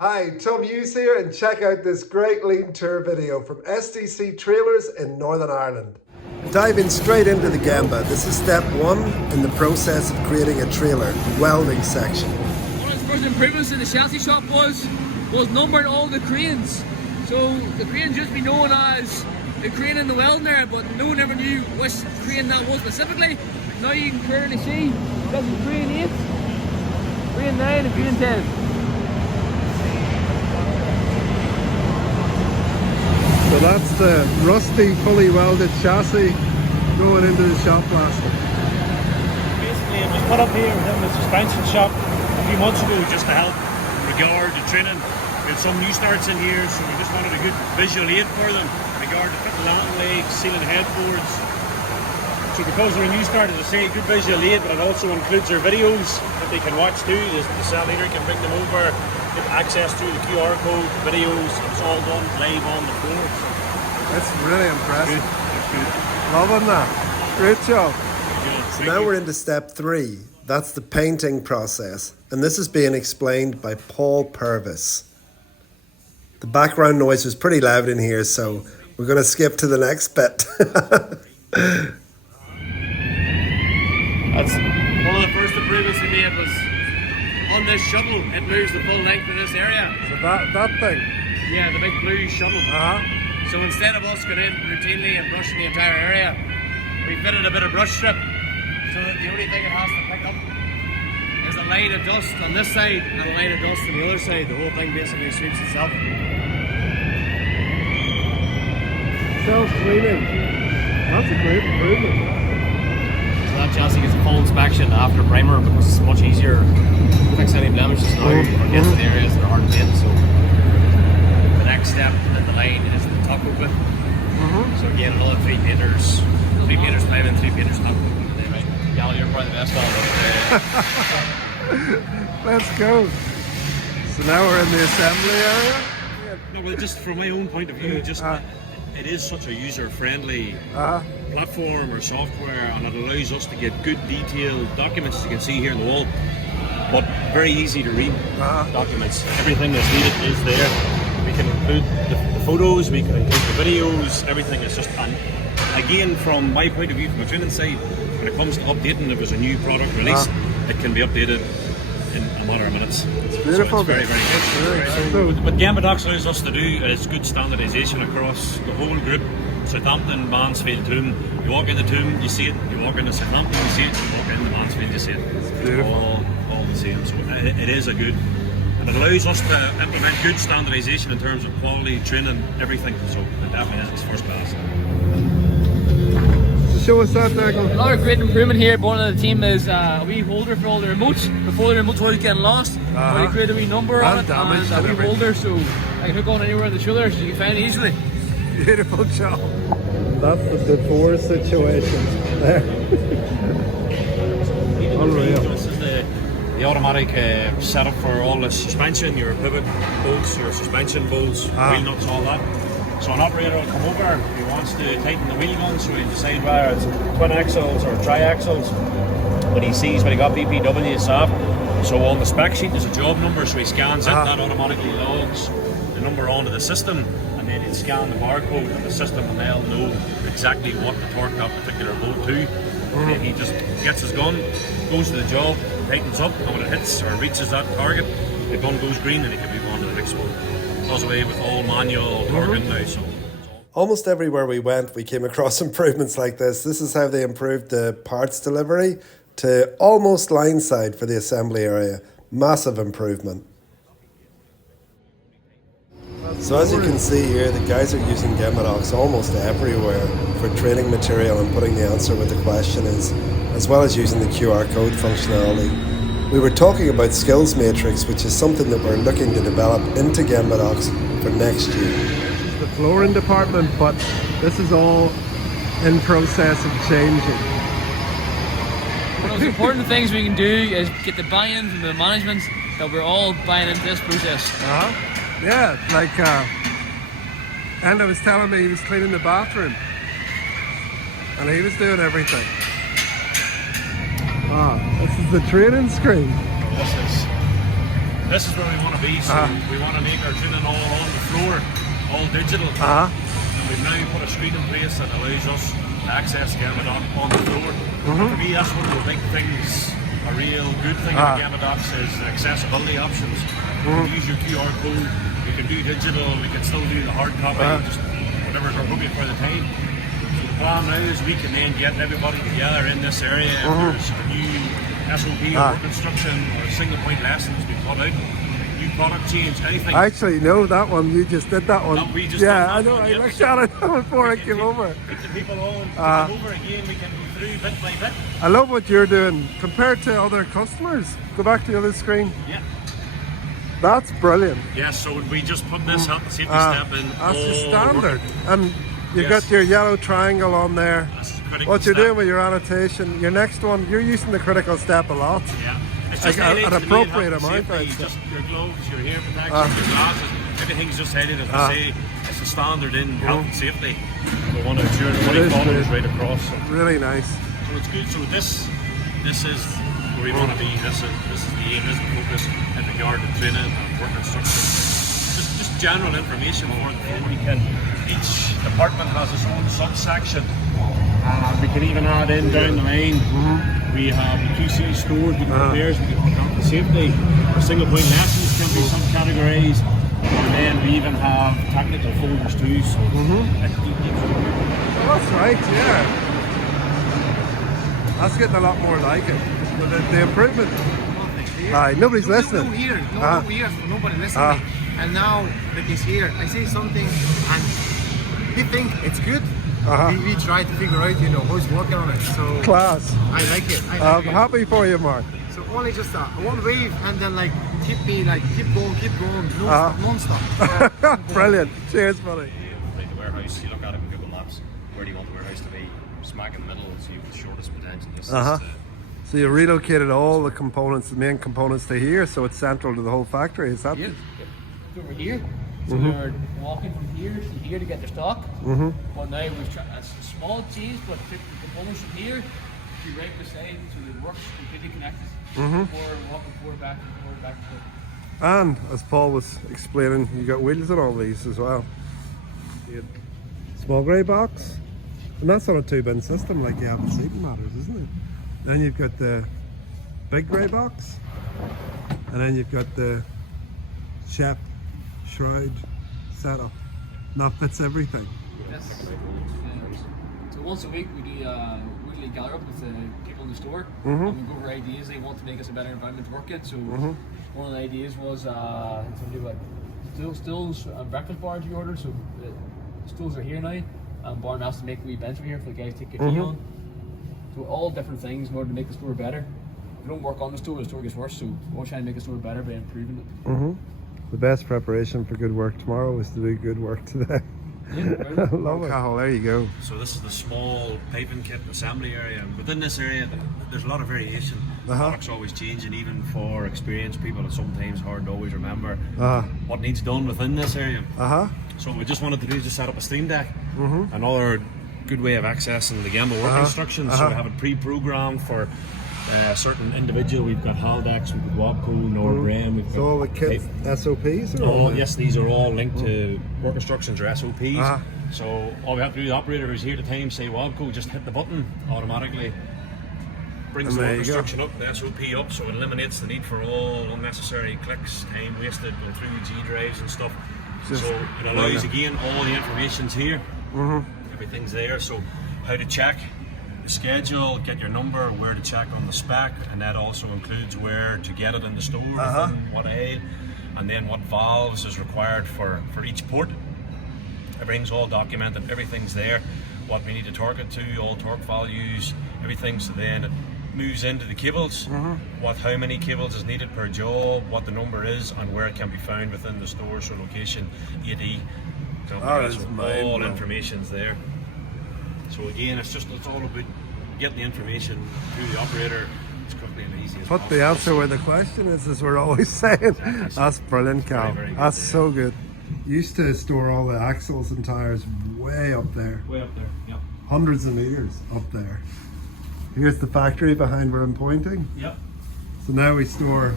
Hi, Tom Hughes here, and check out this great lean tour video from SDC Trailers in Northern Ireland. Diving straight into the Gamba, this is step one in the process of creating a trailer, the welding section. One of the first improvements in the chassis shop was numbering all the cranes. So the crane used to be known as the crane in the welding area, but no one ever knew which crane that was specifically. Now you can clearly see this is crane 8, crane 9 and crane 10. So that's the rusty, fully welded chassis going into the shop blaster. Basically, it was put up here within the suspension shop a few months ago just to help regard the training. We had some new starts in here, so we just wanted a good visual aid for them in regard to fitting landing legs, sealing headboards. So because they're a new start, as I say, good visual aid, but it also includes their videos that they can watch too. The cell leader can bring them over, get access to the QR code, the videos. It's all done live on the floor. That's really impressive. Good. Loving that. Great job. So now we're into step 3. That's the painting process. And this is being explained by Paul Purvis. The background noise was pretty loud in here, so we're going to skip to the next bit. That's one of the first improvements we made was on this shuttle. It moves the full length of this area. So that thing? Yeah, the big blue shuttle. Uh-huh. So instead of us going in routinely and brushing the entire area, we fitted a bit of brush strip so that the only thing it has to pick up is a line of dust on this side and a line of dust on the other side. The whole thing basically sweeps itself. Self-cleaning. That's a great improvement. So that chassis gets a full inspection after primer because it's much easier to fix any blemishes now or get to the areas that are hard to paint. So the next step in the line is the top coat. So again, another 3 painters climbing, 3 painters top coat. Gal, you're probably the best on it. Let's go. So now we're in the assembly area. No, well, just from my own point of view, just it is such a user-friendly platform or software, and it allows us to get good detailed documents, as you can see here on the wall, but very easy to read documents. Everything that's needed is there. We can include the photos, we can include the videos, everything is just, and again, from my point of view, from a training side, when it comes to updating, if there's a new product release, it can be updated in a matter of minutes. It's beautiful. So it's very good. What Gamba Docs allows us to do is good standardisation across the whole group. Southampton, Mansfield, Toom. You walk into Toom, you see it. You walk into Southampton, you see it. You walk into Mansfield, you see it. It's beautiful. All the same. So it is a good, and it allows us to implement good standardisation in terms of quality, training, everything. So it definitely is. It's first class. Show us that, Michael. Another great improvement here, one of the team is a wee holder for all the remotes. Before the remotes were getting lost, we created a wee number on it and a wee holder so I can hook on anywhere in the shoulder so you can find it easily. Beautiful job. That's the before situation there. Unreal. This is the automatic setup for all the suspension, your pivot bolts, your suspension bolts, wheel nuts, all that. So an operator will come over, he wants to tighten the wheel gun, so he decide whether it's twin axles or tri-axles. When he sees when he got BPW soft, so on the spec sheet there's a job number, so he scans it, that automatically logs the number onto the system, and then he'll scan the barcode and the system, and they'll know exactly what to torque that particular bolt to. And then he just gets his gun, goes to the job, tightens up, and when it hits or reaches that target, the gun goes green and he can move on to the next one. Does away with all manual torquing now. So almost everywhere we went, we came across improvements like this. This is how they improved the parts delivery to almost line side for the assembly area. Massive improvement. So as you can see here, the guys are using Gamba Docs almost everywhere for training material and putting the answer what the question is, as well as using the QR code functionality. We were talking about Skills Matrix, which is something that we're looking to develop into Gamba Docs for next year. The flooring department, but this is all in process of changing. One of the important things we can do is get the buy-in from the management that we're all buying into this process. Yeah, like Enda was telling me he was cleaning the bathroom and he was doing everything. This is the training screen. this is where we want to be. So we want to make our tuning all on the floor, all digital. We've now put a screen in place that allows us to access Gamma Dock on the floor. For me, that's one of the big things, a real good thing about Gamma Docks is the accessibility options. You can use your QR code, we can do digital, we can still do the hard copy, just whatever's appropriate for the time. So the plan now is we can then get everybody together in this area. If there's a new SOP or work instruction or single point lessons we put out, new product change, anything. Actually, no, that one, you just did that one. That we just yeah, done that I know, one, I yep. looked at it before I came over. Keep the people on, come over again, we can go through bit by bit. I love what you're doing compared to other customers. Go back to the other screen. Yeah. That's brilliant. Yeah, so we just put this health and safety step in. That's the all standard. And you've Yes. got your yellow triangle on there. That's the critical What you're step. doing with your annotation, your next one, you're using the critical step a lot. Yeah. It's Like just highlights an the main appropriate health and amount, safety, I'd say. just your gloves, your hair protection, your glasses, everything's just headed, as I say, it's a standard in health and safety. We want to ensure everybody is follows good. right across. So Really nice. it's good. So this is where we want to be. This is the aim, this is the focus in regard to training and work instruction. Just general information for the floor. Each department has its own subsection. We can even add in down the line. We have the QC stores, we can repairs, we can health and safety. Our single point lessons can be subcategories. And then we even have technical folders too. So Oh, that's right, yeah. That's getting a lot more like it. But the improvement. Aye, nobody's listening. No here, no here, nobody listening. And now that he's here, I say something and he think it's good. We try to figure out, who's working on it. So Class. I like it. I'm happy for you, Mark. So only just one wave and then keep going, non-stop. Brilliant. Cheers, buddy. Like the warehouse, you look at it in Google Maps, where do you want the warehouse to be? Smack in the middle, so you have the shortest potential distance. So you relocated all the components, the main components to here, so it's central to the whole factory, is that? Yeah. It's over here. So we're walking from here to here to get the stock. But now we've tried a small change, but the components from here to right beside, so the work's completely connected. Forward, walking forward, back and forward, back and forward. And as Paul was explaining, you got wheels on all these as well. Small grey box, and that's on a 2-bin system like you have in sleeping matters, isn't it? Then you've got the big grey box, and then you've got the Shep shroud setup. And that fits everything. Yes. So once a week we do a weekly gather up with the people in the store, and we go over ideas they want to make us a better environment to work in. So one of the ideas was to do like stools and breakfast bars you ordered. So the stools are here now, and Barn has to make a wee bench over here for the guys to take a tea on. So all different things in order to make the store better. If we don't work on the store gets worse. So we'll try and make the store better by improving it. The best preparation for good work tomorrow is to do good work today. Yeah, I love it. Cahill, there you go. So this is the small piping kit assembly area, and within this area there's a lot of variation. Products always change, and even for experienced people it's sometimes hard to always remember what needs done within this area. So what we just wanted to do is just set up a stream deck. Another good way of accessing the Gamma work instructions. So we have it pre-programmed for a certain individual. We've got Haldex, we've got Wabco, Norbrain, we've got So all the kit SOPs are on there? yes, these are all linked to work instructions or SOPs. So all we have to do, the operator who's here at the time, say Wabco, just hit the button automatically. Brings the there work you go. instruction up, the SOP up, so it eliminates the need for all unnecessary clicks, time wasted going through G drives and stuff. Just so it allows, again, all the information's here. Everything's there. So how to check the schedule, get your number, where to check on the spec, and that also includes where to get it in the store, within what aisle, and then what valves is required for each port. Everything's all documented, everything's there, what we need to torque it to, all torque values, everything. So then it moves into the cables, how many cables is needed per job, what the number is, and where it can be found within the store. So location, AD, all information's there. So again, it's all about getting the information to the operator as quickly and easy as Put possible. the answer where the question is, as we're always saying. That's brilliant, Cal. Very good, That's yeah. so good. Used to store all the axles and tires way up there. Way up there, yeah. Hundreds of meters up there. Here's the factory behind where I'm pointing. Yep. So now we store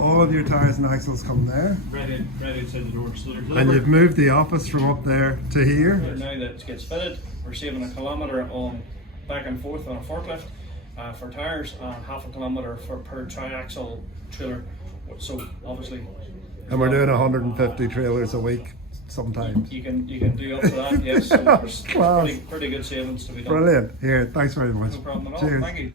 all of your tyres and axles come there. Right outside the door. So they're And delivered. you've moved the office from up there to here. Now that it gets fitted, we're saving a kilometre on back and forth on a forklift for tyres and half a kilometre per triaxle trailer. So obviously, And we're doing 150 trailers a week sometimes. you can do up to that. Yes, so there's Class. pretty good savings to be done. Brilliant. Here, thanks very much. No problem at all. Cheers. Thank you.